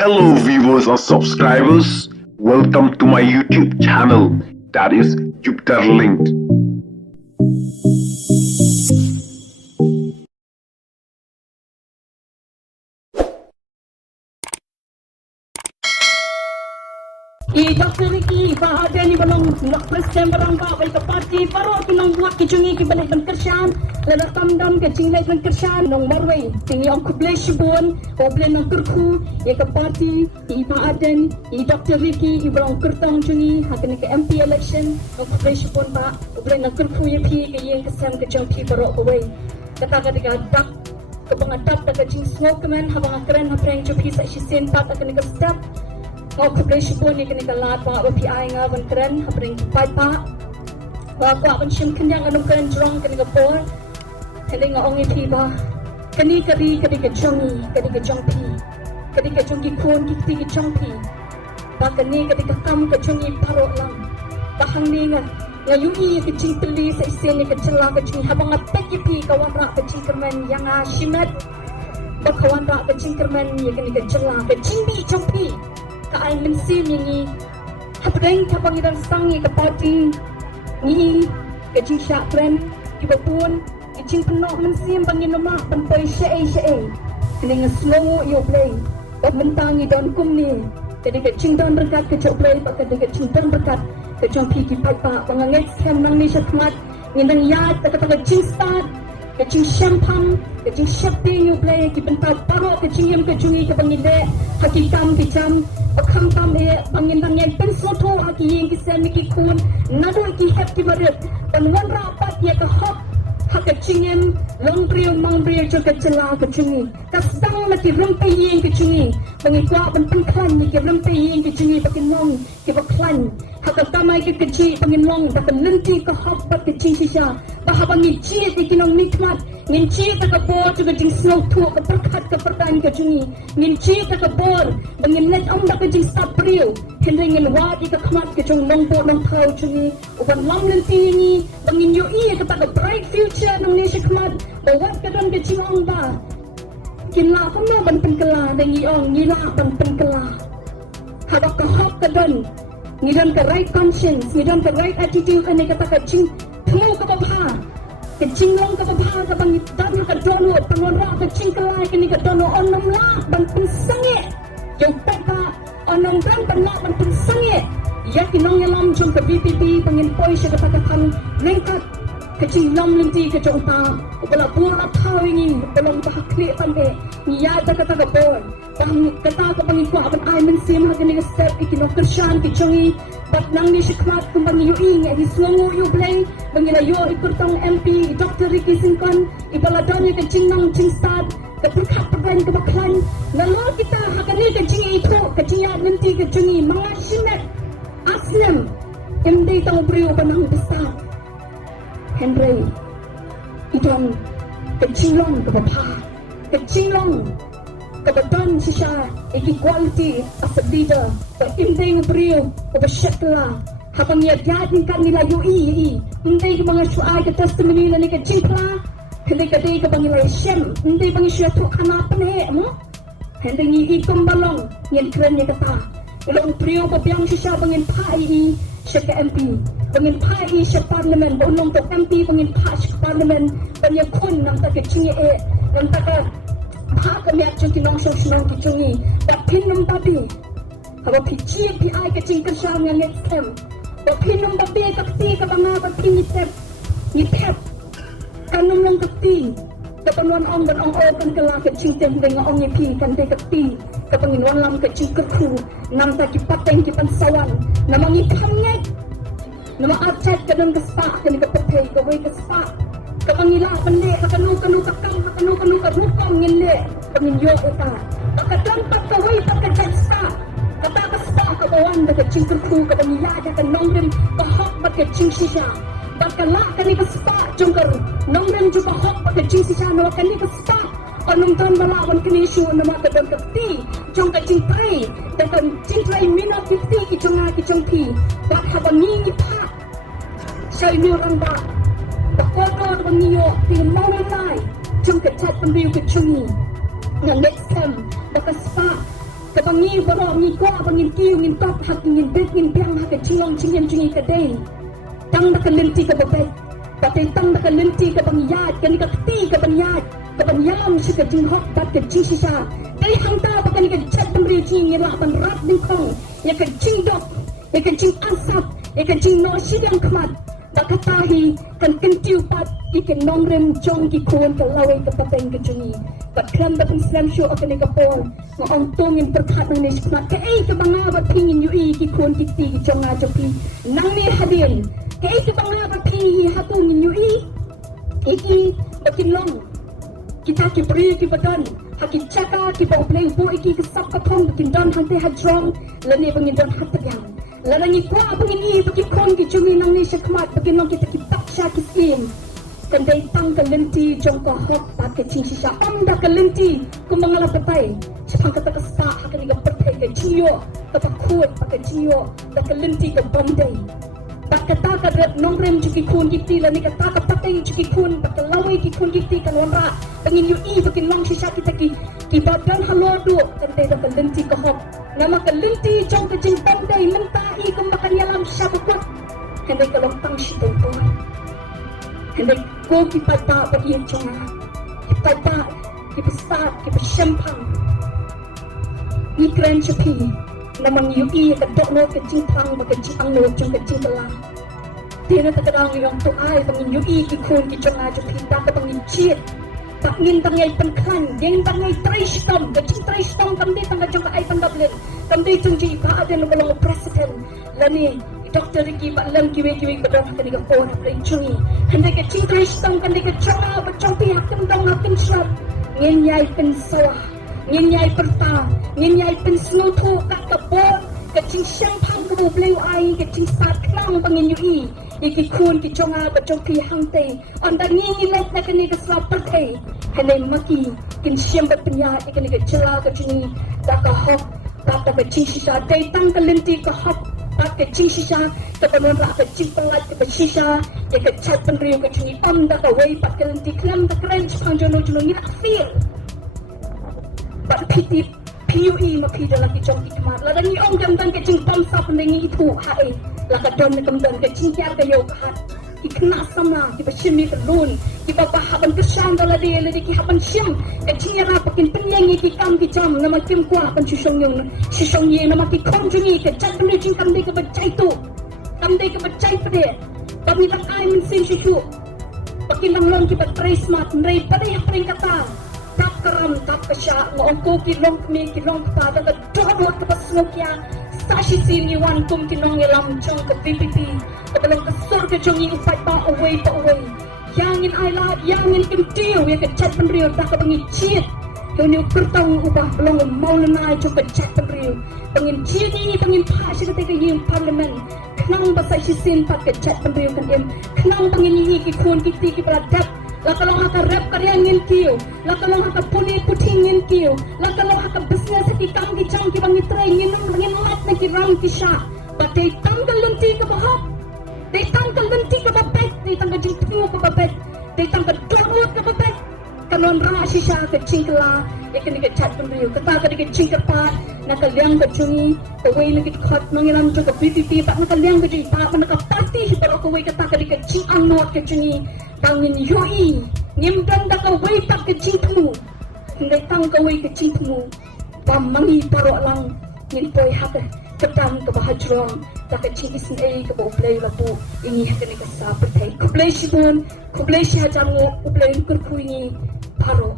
Hello viewers or subscribers, welcome to my YouTube channel, that is Jupiter Linked. Dr. Ricky bahagia ni balong nak presiden balong ba baik ke parti baru kinong buat kicungi ki balik bengkersian lada tamdam ke cinglai bengkersian nong marway tinggi ang kublai shibun kublai nong kurku ya ke parti i bahaden i Dr. Ricky i balong kertang cungi hakene ke MP election nong kublai shibun ba kublai nong kurku ya pi ke yang kesam ke jong pi baru kuwai kata ketika dak ke pengadap tak ke cing smoke man habang akren hapreng cupi sa shisen pat akan ke step Kau kebersih pun ni kena kelat pak berpiai ngah benteren apa yang kipai pak. Aku akan sim kenyang anu keren jerong kena kepol. Kena ngong ipi bah. Keni keri ke jongi pi. Keni ke jongi kun kiti ke jongpi. Bah keni ke kam ke jongi parok lang. Bahang ni ngayui ke cing peli seisen ke celah ke cing habang apek ipi kawan rak ke cing kermen yang ashimet. Bah kawan rak ke cing kermen yang kena ke celah ke cing bi jongpi. Kain mensim ini habang kapangidan sangi ke parti ni kecing syakren iba pun kecing penuh mensim pangin lemak penpai syai kena slow yo play mentangi dan kum ni jadi kecing dan berkat kecok play pakai kecing dan berkat kecong piki papa pangangit skam nang ni syakmat ngindang yat kata kecing start kecing syampam kecing shopping you play ki pentau paro kecing yam kecungi ke pangide hakikam kicam akam tam e pangindang yang pensoto haki yang kisah miki kun nadu ki hep ki barit panwan rapat ya ke hop hak kecing yam long brio mang brio jo kecela kecungi kasdang maki rumpai yang kecungi pangikwa penpengklan ni ki rumpai yang kecungi pakin long ki baklan hak tamai ki kecing pangin long pakin lenti ke hop pat kecing sisa bahabang ni cie ki kinong nikmat Nginci tak kebor juga jing slow tu ke perkat ke perkan ke cungi. Nginci tak kebor bangin net om dak jing stop brio. Hendringin wadi ke kemat ke cung longbo nang kau cungi. Uban lam nanti ni bangin yo iya kepada bright future nang Malaysia kemat. Bawat ke dan ke cing ong ba. Kinla kena ban penkela dan iong ngila ban penkela. Habak ke hop ke dan ngidan ke right conscience, ngidan ke right attitude ane kata ke cing temu ke babha. Kecing long ke babha ke bang dan ke dono pangonra kecing kelai kini ke dono onam la ban pensange yang peka onam brang ban la ban pensange ya kinong yalam jom ke BPP pangin poi sya kata kan lengkat kecing lam lenti ke jongta ubala pura thau ini belum bahakli pande ya kata ke bon bang kata ke bang ko aban ai men sim ha kini step ikino kershan kichongi bat nang ni shikmat kumbang yu ing di slongo yu play bangila yo ikurtong MP Dr. Ricky Singkon ibala doni ke cingong cing start ke perkat pegan ke baklan lalu kita hakani ke cing itu ke ciya nanti ke cungi mga shimet aslam hindi tang brio panang besar Henry itong ke cingong ke bapa ke cingong kebetulan sisa equality as a leader ke hindi brio ke besyakla habang ia jadikan nila UI hindi ke mga suay ke testimony na ni ke cingkla hindi ka di ka bangilay siyem hindi bang siya to hanapan mo hindi ni ikong balong yan kren niya kata ilang brio pa biyang siya bangin pai siya ke MP bangin pai siya parliament baunong to MP bangin pai siya parliament bangin kun ng taga-chingi ng taga kami at yung kinong-sinong kicungi bapin ng babi habang pichi pi-ay kachingkan siya nga next time bapin ng babi kakti ka ba nga bapin ni tep kanong lang kakti kapanuan ong dan ong kan kala kachingkan dengan ong ipi kan te kakti kapanginuan lam kachingkerku nam ta kipateng kipansawan namang ipamngeg namang atchat ka ng kaspa kan ikapatay kaway kaspa kapangila pandi hakanu kakam hakanu karupang ngili paminyo ita pagkatampat kaway pagkajasta katakaspa kabawan bagachingkerku kapangila ka nongrim pahok bagachingsiya bagkala kani kaspa jungkar nongrim ju pahok bagachingsiya no kani kaspa panungtan balawan kani isu nama kadon kapti jungkar cingtay dan cingtay minat 50 kijunga kijungpi bak habangi pa sa inuran ba Kotor pengiyo tinggal mau mulai jom kecat pembiu kecungi yang next time bekas pak Kabangi baro ni ko abangin kiu ngin top hak ngin bet ngin piang hak chingong chingyan chingi ka day. Tang da kalenti ka babet. Patay tang da kalenti ka bangyat kani ka ti ka bangyat. Ka banyam si ka jinghok bat ka ching sisa. Dai hangta ba kani ka chat tamri ching ngin ban rat ding kong. Ya ka ching dok, ya ka ching asap, ya ka ching no sidang kmat. Bakatahi kan kentiu pat ikan nongrem jong ki kuan ka lawe ka pateng ka chungi. Patram ba pun slam show akan ka pon. Maong tongin perkat ng nismat ka ka banga ba pingin yui ki kuan ki ti jong a joki. Nang ni hadin. Ka ka banga ba pingin hatungin yui. Iki bakinlong. Kita ki beri ki badan. Haki caka ki ba play bo iki kesap ka pong bakin don hante hadrong. Lani bangin don hatagang. Larangi ko abangin i bagi kon ki chungi nang ni syakmat bagi nang kita kitak sya kiskin. Kandai tang kalenti jong ka hok pat ke ching sisa onda kalenti kumangala patay. Sapang kata ka sa hakan ka patay ka chiyo ka pakut pa ka chiyo ka kalenti ka bombay. Pat kata ka red nongrem juki kun kiti lani kata ka patay juki kun pat laway ki kun kiti kan wamra. Pangin yu i bagi nang sisa kita ki badan halodo kandai ka kalenti ka hok. Nama kalenti jong ka jing bombay mentai kumbakan yalam syabukut. Kandai ka lontang syitong tuan. Hendak ko kipata bagi yang cuma kipata kipesat kipesyampang ikran cepi namang yui kedok no kecing tang bagi cing no jong kecing telah dia nak terang yang tu ai bagi yui kikun kicong aja kita ke bagi cit tak ngin tangai penkan deng tangai tristom kecing tristom kamdi tangga jong ai pandablen kamdi jong ji pa ada no belong presiden lani Doktor Riki baklam kiwi-kiwi badan hakan ka phone hakan chungi handai ka ching kristam handai ka changa bachong pi hakan dong hakan shrap ngin yai pen sawah ngin yai perta ngin yai pen snotho ka bo ka ching syang phang ka bu bleu ai ka ching sat klang pangin yui iki kun ki changa bachong pi hangte onda ngi lek na kani ka slap pertai handai maki kin syam batnya ikani ka jela ka chini ka hok ka ching sisa dai tang ka lenti ka hok ke ching sisa ke penon ra ke ching pelat ke sisa ke chat penriu ke ching am da ka wei pat ke lenti klam da kren chang jono jono ni feel pat piti PUE ma pida lagi chong ki kemar la ni ong jam dan ke ching pom sa pendengi itu hae la ka don ke kamdan ke ching kyar ke yo khat ikna sama ki bashimi ke lun ki ba haban ke sham da la de le ki haban shim ke ching ra pakin penyengi ki kam ki jam nama kim kwa pan shisong ye nama ki kom jungi ke chat penriu ching kam de ke bacai tu kamdai ke bacai pede kami tak ai min sin shishu pakin lang ki bat trace mat ndai pade hapring kata tak karam tak kasya ngong ko ki long kmi ki long pa da do ke pasnokya sashi sin ni wan kum ki nong elam chong ke PPP kebelang ke sur ke chongi upai pa away yangin ai la yangin kim tiu ya ke chat penriu tak ke bangi chit Kau bertang ubah belum mau lenai coba chat penriu pengin chit ni pengin pa sih ketika yang parlimen kenang bahasa sisin pat ke chat penriu kan em kenang pengin ni ki kun ki peladap la kalau haka rap karya ngin kiu la kalau haka puni puting ngin kiu la kalau haka business ki kam ki chang ki bangi trai ngin lat na ki ram ki sha patai tanggal lenti ke bahap dei tanggal lenti ke bapet dei tanggal jingpingu ke bapet dei tanggal dormut ke bapet kanon ra shisha ke chingla ikan ke chat penriu kata ke chingkat nakaliang ke chung away lagi khot nong ilam jo ke PPP pak nakaliang ke ji pa nak party pero ko way kata ke ching ang not ke chungi tangin yoi nimdan da ka way pak ke chingmu ndai tang ka way ke chingmu pamangi paro lang ngin poy haka ketang ke bahajrong tak ke ching isin ai ke bo play la tu ingi haka ni ka sa patai ko play sibun ko play sha jango ko play kur kuingi paro